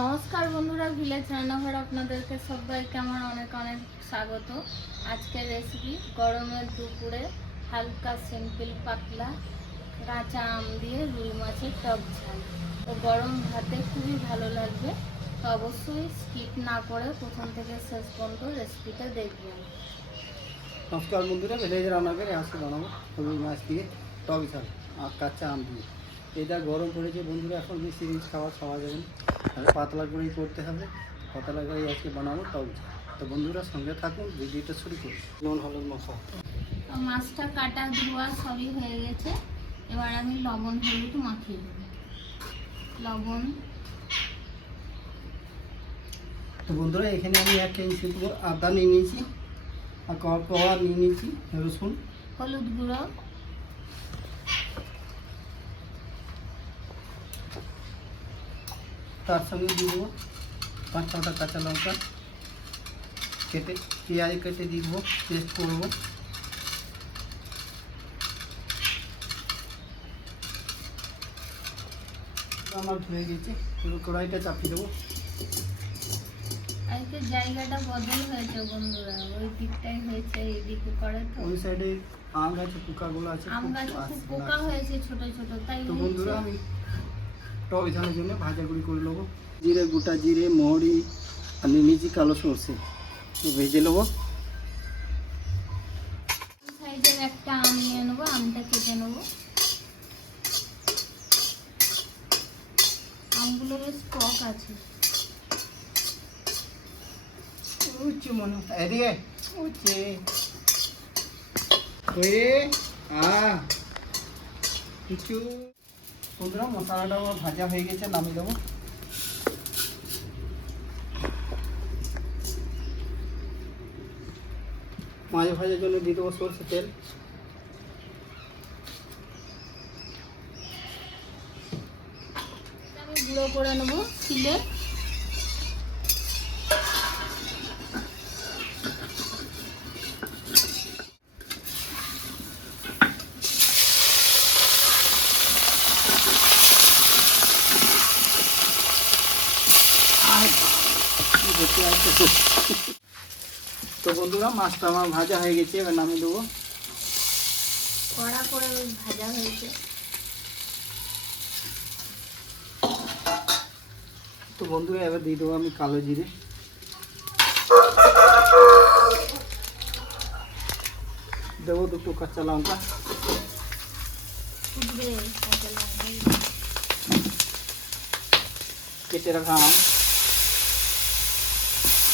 নমস্কার বন্ধুরা, ভিলেজ রান্নাঘর আপনাদেরকে সবাইকে আমার অনেক অনেক স্বাগত। আজকের রেসিপি গরমের দুপুরে হালকা সিম্পল পাতলা কাঁচা আম দিয়ে রুই মাছের টক ঝাল। তো গরম ভাতে খুবই ভালো লাগবে, তো অবশ্যই স্কিপ না করে প্রথম থেকে শেষ পর্যন্ত রেসিপিটা দেখবেন। নমস্কার বন্ধুরা, ভিলেজ রান্নাঘরে আজকে বানাবো রুই মাছ দিয়ে টক ঝাল আর কাঁচা আম দিয়ে। এটা গরম পড়েছে বন্ধুরা, এখন বেশি রিচ খাওয়া যাবে না, আর পাতলা করেই করতে হবে। পাতলা করেই আজকে বানাবো টক ঝাল। তো বন্ধুরা সঙ্গে থাকুন, ভিডিওটা শুরু করি। নুন হলুদ মশলা, তো মাছটা কাটা ধোয়া সবই হয়ে গেছে। এবার আমি লবণ হলুদ মাখিয়ে দেব। লবণ। তো বন্ধুরা এখানে আমি 1 ইঞ্চি আদা নিয়ে নিয়েছি, আর কড়া নিয়ে নিয়েছি, রসুন, হলুদ গুঁড়ো, তার সঙ্গে দিয়ে দেবো 5-6টা কাঁচা লঙ্কা কেটে, পেঁয়াজ কেটে দিয়ে দেবো, পেস্ট করবো। আমার ধুয়ে গেছে, কড়াইটা চাপিয়ে দেবো। আজকে জায়গাটা বদল হয়েছে বন্ধুরা, ওই দিকটাই হয়েছে, এই দিকে করে তো ওই সাইডে আম গাছে পোকাগুলো আছে, আম গাছে খুব পোকা হয়েছে ছোট ছোট, তাই তো বন্ধুরা আমি টক ঝালের জন্য ভাজাগুড়ি করে নেবো। জিরে, গোটা জিরে, মহরি আর নিয়েছি কালো সরষে, ভেজে নেবো। সাইডের একটা আম নিয়ে নেবো, আমটা কেটে নেবো। আমগুলো বেশ টক আছে। উচ্চ মনে এদিকে উচ্চে কিছু। বন্ধুরা মশলাটা আমার ভাজা হয়ে গেছে, নামিয়ে দেবো। মাছ ভাজার জন্য দিয়ে দেবো সরষে তেল। আমি গুঁড়ো করে নেবো শিলে। তো বন্ধুরা মাছটা আমার ভাজা হয়ে গেছে, এবার নামিয়ে দেবো। কড়া করে ভাজা হয়েছে। তো বন্ধুরা এবার দিয়ে দেবো আমি কালো জিরে, দেবো 2টো কাঁচা লঙ্কা, ফুটবে কাঁচা লঙ্কা, কেটে রাখা আম,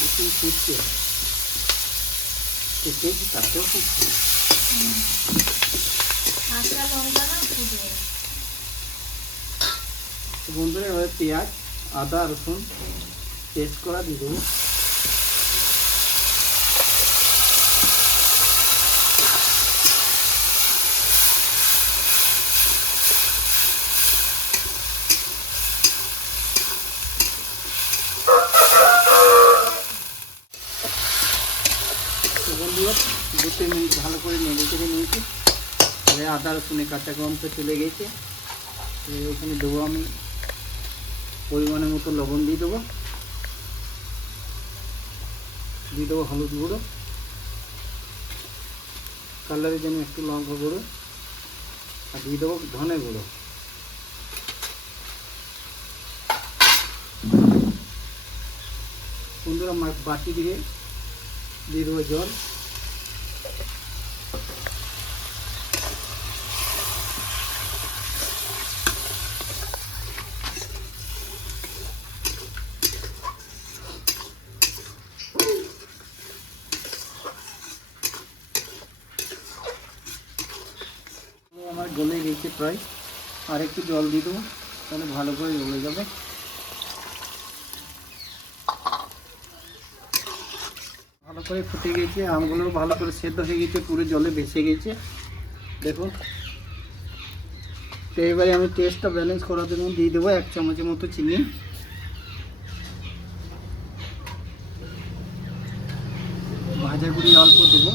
একটু ফুটছে, কেটেছি তাতেও ফুটছে। কাঁচা লঙ্কা না ফুটবে। তো বন্ধুরা এবার পেঁয়াজ, আদা, রসুন পেস্ট করা দিয়ে দেবো। তো বন্ধুরা 2-3 মিনিট ভালো করে নেড়ে চেড়ে নিয়েছি। তাহলে আদা রসুনের কাঁচা গন্ধ চলে গেছে। এখানে দেবো আমি পরিমাণের মতো লবণ দিয়ে দেবো, হলুদ গুঁড়ো, কালারের জন্য একটু লঙ্কা গুঁড়ো, আর দিয়ে দেবো ধনে গুঁড়ো। বন্ধুরা বাটি দিয়ে দেবো জল। আমার গলে গেছে প্রায়, আর একটু জল দিয়ে দেবো, তাহলে ভালো করে গলে যাবে। ভালো করে ফুটে গেছে, আমগুলো ভালো করে সেদ্ধ হয়ে গেছে, পুরো জলে ভেসে গেছে দেখুন। তো এবারে আমি টেস্টটা ব্যালেন্স করার জন্য দিয়ে দেবো 1 চামচের মতো চিনি, ভাজা গুঁড়ি অল্প দেবো,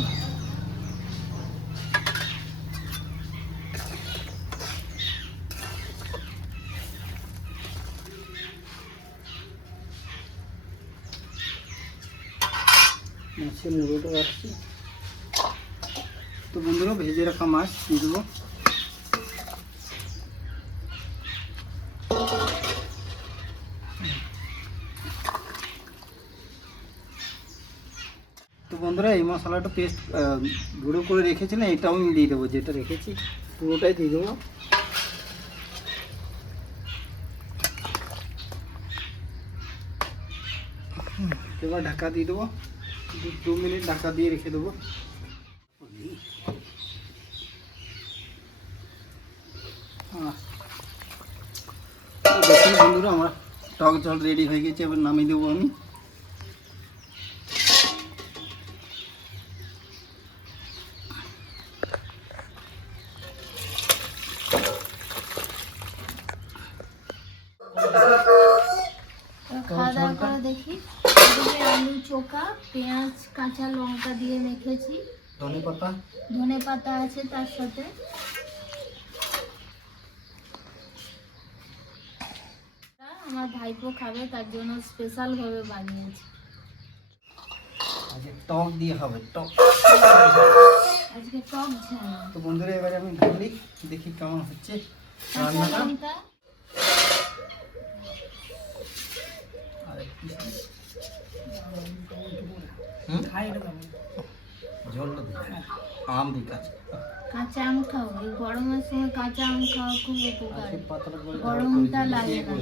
মাছের মুড়োটা আসছে। তো বন্ধুরা ভেজে রাখা মাছ দিয়ে দেবো। তো বন্ধুরা এই মশলাটা পেস্ট গুঁড়ো করে রেখেছি না, এটাও আমি দিয়ে দেবো, যেটা রেখেছি পুরোটাই দিয়ে দেবো। এবার ঢাকা দিয়ে দেবো, 2 মিনিট ঢাকা দিয়ে রেখে দেবো। দেখুন বন্ধুরা আমার টক জল রেডি হয়ে গেছে, এবার নামিয়ে দেবো আমি। খাওয়া দাওয়া করে দেখি। এদিকে আলু চোখা, পেঁয়াজ, কাঁচা লঙ্কা দিয়ে মেখেছি, ধনে পাতা আছে তার সাথে। আমার ভাইপো খাবে, তার জন্য স্পেশাল ভাবে বানিয়েছি। আজকে টক দিয়ে হবে, টক। আজকে টক ঝাল। তো বন্ধুরা এবারে আমি ঢালি, দেখি কেমন হচ্ছে কাঁচা রান্নাটা। লঙ্কা, আর একটু ঝোলটা দিই, আম দিই কাছে। কাঁচা আম খাও, এই গরমের সময় কাঁচা আম খাওয়া খুব উপকার, পাতলা করে গরমটা লাগে না।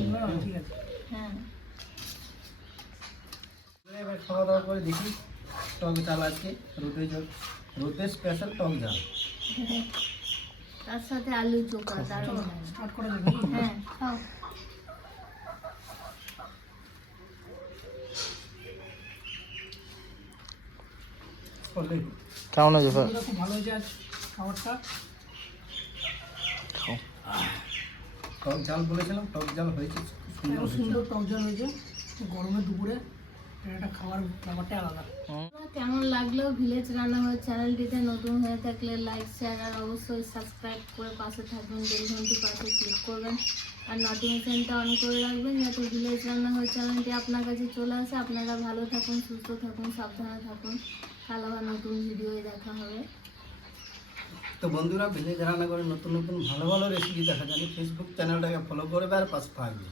ঠিক আছে। হ্যাঁ, এবার খাওয়া দাওয়া করে দেখি টক ঝাল আজকে রোদে স্পেশাল টক ঝাল। তার সাথে আলু চোখা, দারুণ লাগে। হ্যাঁ খাও। কেমন হয়েছে? খুব ভালো হয়েছে আজ খাবারটা। টক ঝাল বলেছিলাম, টক ঝাল হয়েছে, সুন্দর এত হয়েছে। সুন্দর টক ঝাল হয়েছে গরমের দুপুরে, এটা খাওয়ার ব্যাপারটা আলাদা। কেমন লাগলো ভিলেজ রান্নাঘর চ্যানেলটিতে নতুন হয়ে থাকলে লাইক, শেয়ার আর অবশ্যই সাবস্ক্রাইব করে পাশে থাকবেন, বেল ঘন্টি পাশে ক্লিক করবেন আর নোটিফিকেশনটা অন করে রাখবেন যাতে ভিলেজ রান্নাঘর চ্যানেলটি আপনার কাছে চলে আসে। আপনারা ভালো থাকুন, সুস্থ থাকুন, সাবধানে থাকুন। কাল আবার নতুন ভিডিওয়ে দেখা হবে। তো বন্ধুরা ভিলেজ রান্নাঘরে নতুন নতুন ভালো ভালো রেসিপি দেখা যায়, ফেসবুক চ্যানেলটাকে ফলো করবে আর পাশে থাকবে।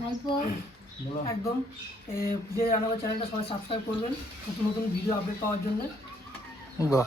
ভাইপো বলো। একদম প্লিজ রান্নাঘর চ্যানেলটা সবাই সাবস্ক্রাইব করবেন নতুন নতুন ভিডিও আপডেট পাওয়ার জন্য। বাহ।